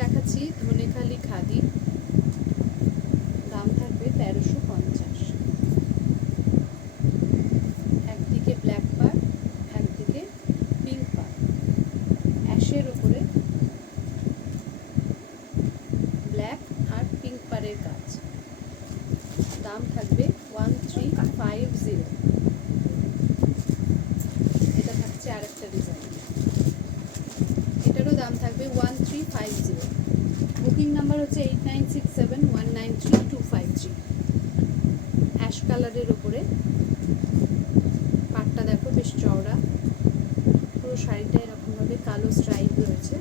দেখাচ্ছি ধনেখালি খাদি, দাম থাকবে 1350। একদিকে ব্ল্যাক পার, একদিকে পিঙ্ক পার, অ্যাশের উপরে ব্ল্যাক আর পিঙ্ক পারের কাজ। দাম থাকবে 1350। এটা থাকছে আরেকটা ডিজাইন, এটারও দাম থাকবে 1350। বুকিং নাম্বার হচ্ছে 8967193253। অ্যাশ কালারের ওপরে পাটটা দেখো বেশ চওড়া, পুরো শাড়িটা এরকমভাবে কালো স্ট্রাইপ রয়েছে।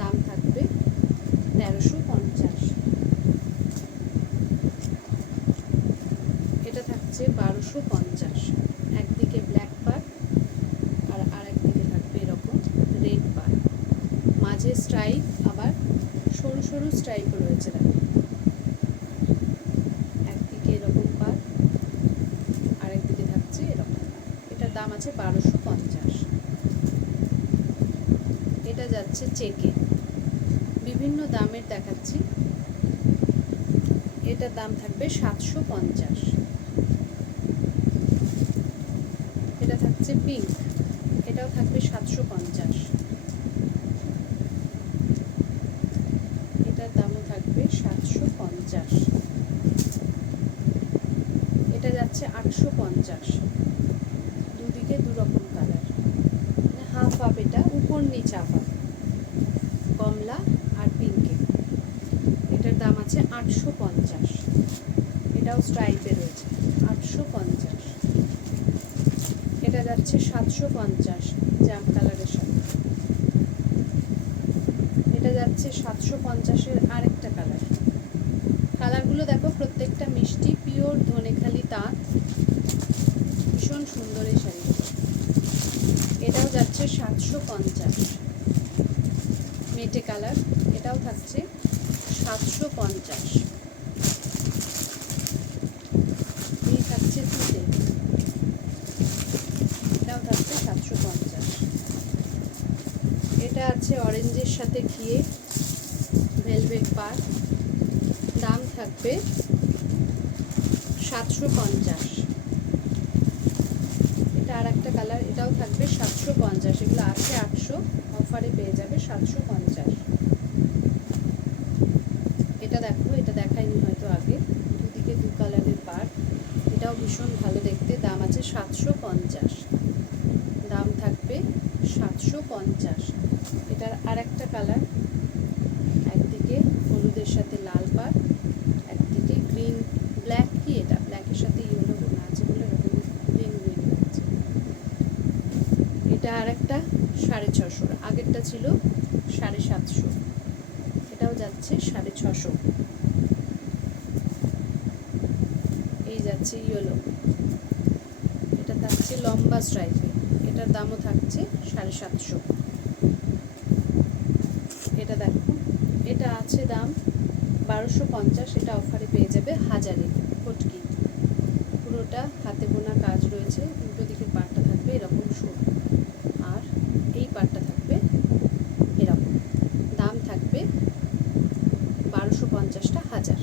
দাম থাকবে 1350। এটা থাকছে 1250। একদিকে ব্ল্যাক পার আর আরেকদিকে থাকবে এরকম রেড পার, মাঝে স্ট্রাইপ, আবার সরু সরু স্ট্রাইপও রয়েছে। দেখো একদিকে এরকম পার, আরেকদিকে থাকছে এরকম পার। এটার দাম আছে 1250। এটা যাচ্ছে চেকে, বিভিন্ন দামের দেখাচ্ছি। এটার দাম থাকবে 750। এটা থাকছে পিঙ্ক, এটাও থাকবে 750। এটার দামও থাকবে 750। এটা যাচ্ছে 850। দুদিকে দুরকম কালার, মানে হাফ হাফ, এটা উপর নিচ হাফ হাফ, কমলা আর পিঙ্কে। এটার দাম আছে 850। এটাও স্ট্রাইপে রয়েছে, 850। এটা যাচ্ছে 750 জাম কালারের সাথে। এটা যাচ্ছে 750-এর আরেকটা কালার। কালারগুলো দেখো প্রত্যেকটা মিষ্টি, পিওর ধনেখালি তাঁত, ভীষণ সুন্দর এই শাড়িগুলো। এটাও যাচ্ছে 750, মেটে কালার। এটাও থাকছে 750। এই থাকছে তুতে, এটাও থাকছে 750। এটা আছে অরেঞ্জের সাথে ঘিয়ে, ভেলভেট পার। দাম থাকবে 750। এটা আর একটা কালার, এটাও থাকবে 750। এগুলো আছে 800, অফারে পেয়ে যাবে 750। এটা দেখো, এটা দেখাইনি হয়তো আগে, দুদিকে দু কালারের পার। এটাও ভীষণ ভালো দেখতে। দাম আছে 750। দাম থাকবে 750। এটার আর একটা কালার, একদিকে হলুদের সাথে লাল পার, একদিকে গ্রিন ব্ল্যাক, কি এটা ব্ল্যাকের সাথে ইয়েলো বোনা আছে বলে এরকম গ্রিন গ্রিন লাগছে। এটা আর একটা 650, আগেরটা ছিল 750, এটাও যাচ্ছে 650। এই যাচ্ছে ইয়েলো, এটা থাকছে লম্বা স্ট্রাইপে। এটার দামও থাকছে 750। এটা দেখো, এটা আছে দাম 1250। এটা অফারে পেয়ে যাবে 1000-এ। ফটকি পুরোটা হাতে বোনা কাজ রয়েছে, উল্টো দিকের পাটটা থাকবে এরকম সরু, আর এই পাটটা থাকবে এরকম। দাম থাকবে 1250টা 1000।